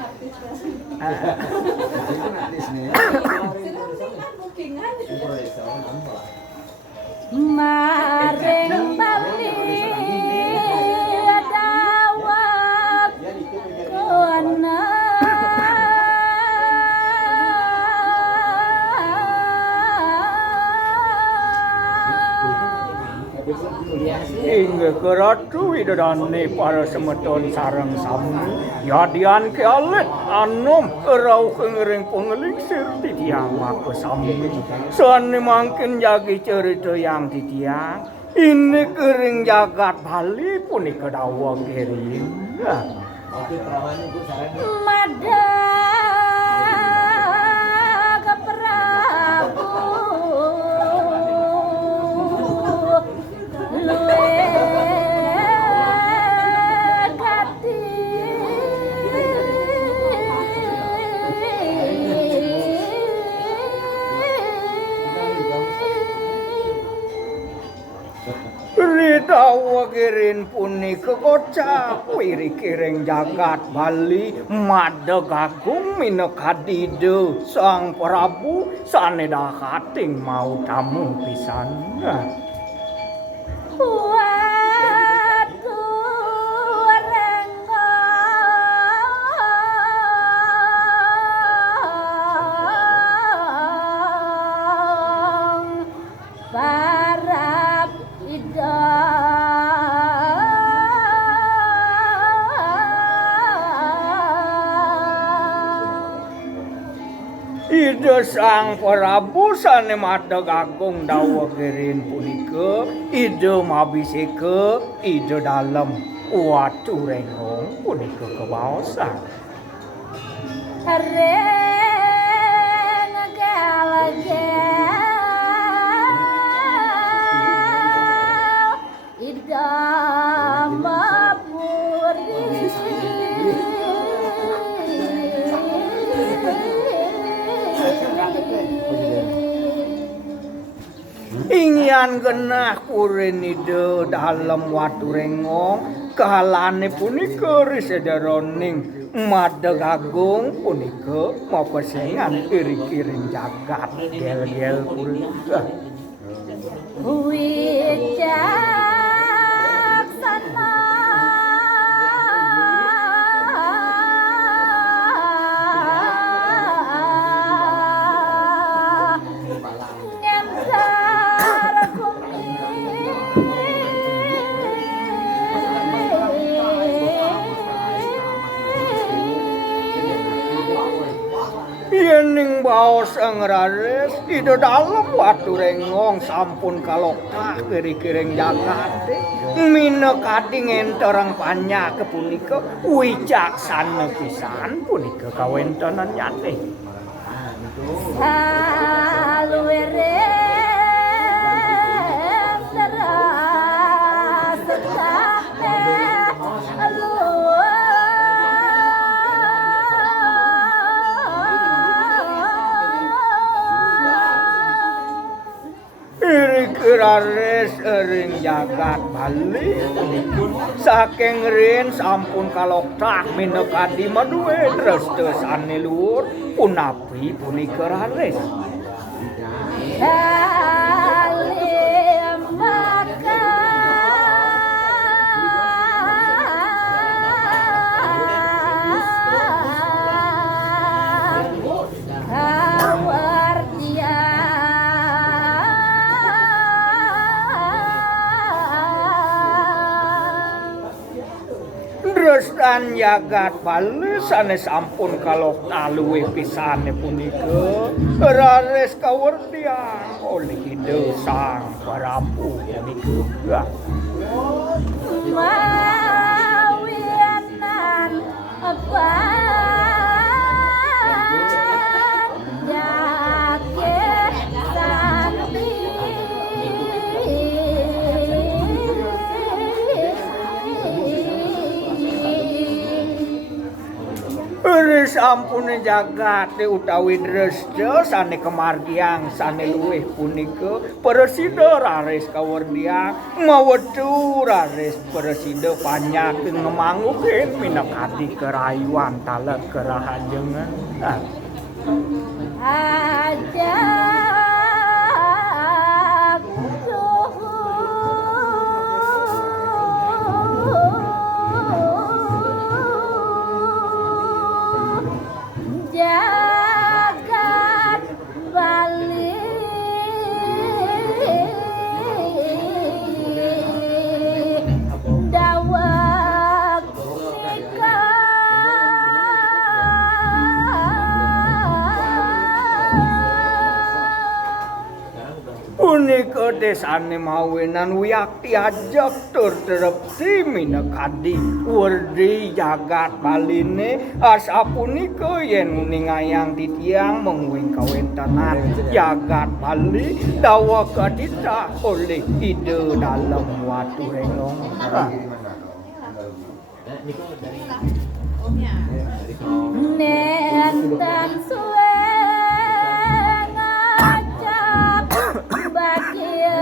artis nih. Maring bali dawat kono Inggih keratu widodane para semeton sareng sami yadian ke alit anom erau kengering pengelingsir titiang maka sami soane mangkin jagi cerita yang titiang ini kering jagat Bali punika dawa kering madag Prabu Ritawa kirin punika kocak wiri kiring jagat Bali madeg agung minekadide Sang Prabu saneda kating mau tamu pisan Ide Sang Prabu sane madeg agung dawa kirin punika ide mabisike ide dalem watu renggong punika kebaosan reng galagel idam Ingyan genah kurin ide dalem watu renggong kalane punika risederoning madeg agung punika mapesengan iri-iring jagat gel-gel punika wicaksana Yening baos rares ide dalem watu renggong sampun kalokah kiri-kiring jagat minekadi ngentereng panyak punika wicaksana pisan punika kawentanan nyate saluere Rares ering jagat Bali saking rin sampun kaloktak minekadi maduwe drestesane luhur punapi punika rares Drestan jagat Bali sanes sampun kalokta luwih pisane punika rares kawerdian oleh ide Sang Prabu punika mawianan apa Ris ampune jagat utawi dresja sane kemargiang sane luwih punika presida raris kawardiang mawedu raris presida panyak ngemangukin minakadi kerayuan talet kerahajengan aja jagat Bali dawak punika desane mawenan wiyakti ajak tur terepti minakadi werdi jagat baline asapunika yen ningayang titiang menguing kawentanan jagat Bali dawa kadita oleh ide dalam watu rengong nenten suwe ngajap bagia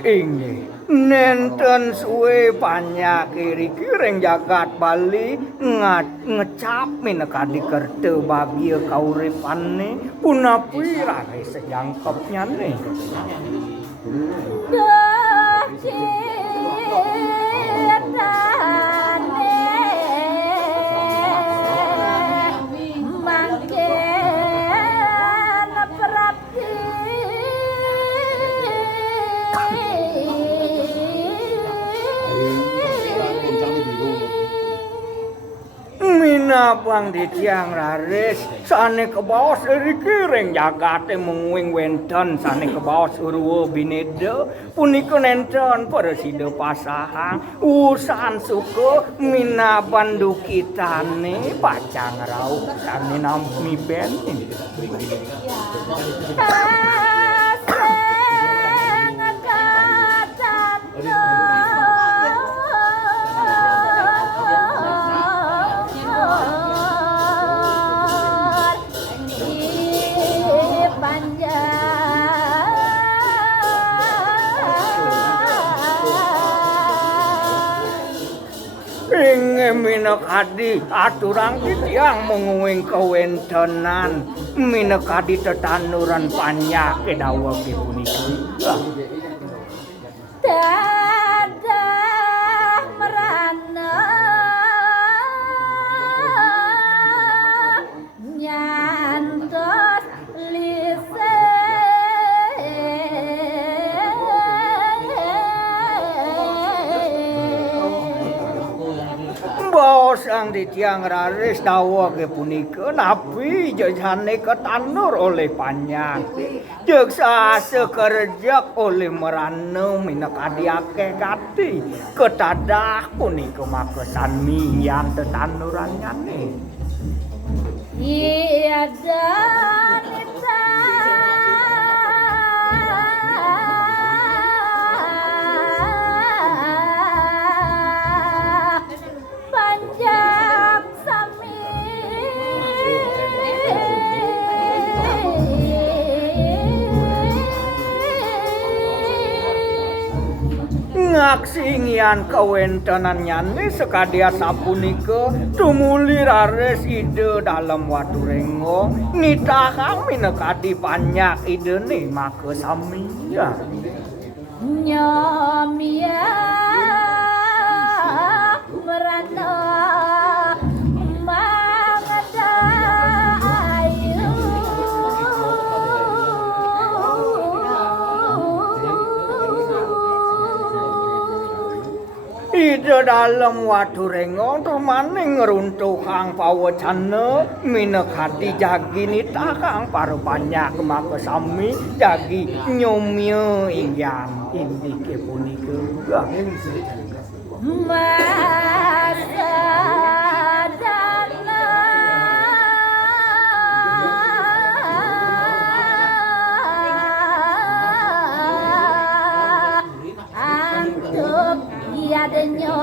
inggih nenten suwe panyak kiri-kiring jagat Bali ngecap minakadi kerte bagia kauripane punapi rare sejangkepnya nih Minabang di tiang raris sane kebawas dari kiring jagate menguing wenten sane kebawas urwa bineda punika nenten presida pasahang usan suku minaban dukitane pacang rauh sane nami benin minakadi aturang titiang menguing kawentenan minakadi tetanuran panyak kedawa ke punika dadah merana nyantos lise bosang di tiang raris dawa ke punika napi jejane ketanur oleh panyak jeksa sekerjak oleh merana minakadi akeh kati ketadah punika makesan mian tetanurannya nih iya dan kita panjang sami ngaksingian kawentenan nyane sekadia sapunika tumuli rares ide dalam watu rengo nitahang minakadi banyak ide nih maka samiya nyamia merana mangada ayu ide dalam watu rengo maning ngeruntuhang pawacana minakadi jagi nitahang para banyak maka sami jagi nyomya ingyan indike punika masa dana Arnyo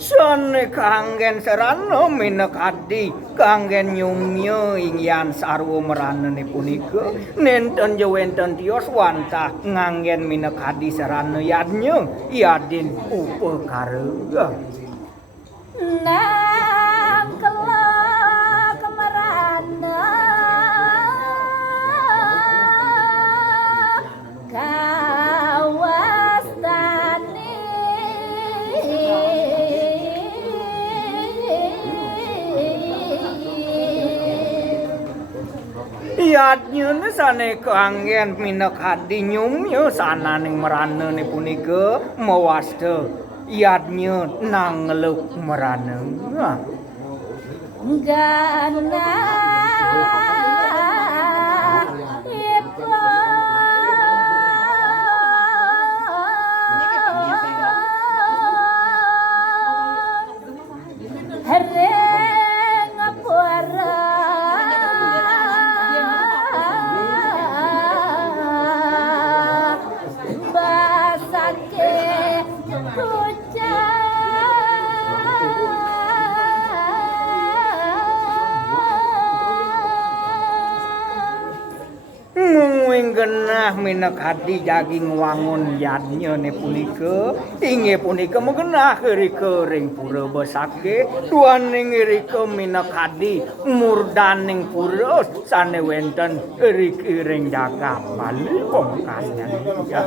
Sane kanggen serana minekadi kanggen nyumya ing yan sarwa meranane punika nenten jawenten tios wantah nganggen minekadi serana yadnya yadin upakara nang kelak kemerana kawastani yadnya sane kanggen minekadi nyumya sananing meranane punika mawasta yadnya nangluk merana gana ipo hereng apara basake Mungwing genah minekadi jaging wangun yadnya ne punika inge punika mengenah rika ring pura besake duaning rika minekadi murdaning pura sane wenten riki ring jagap bali pemekasan ya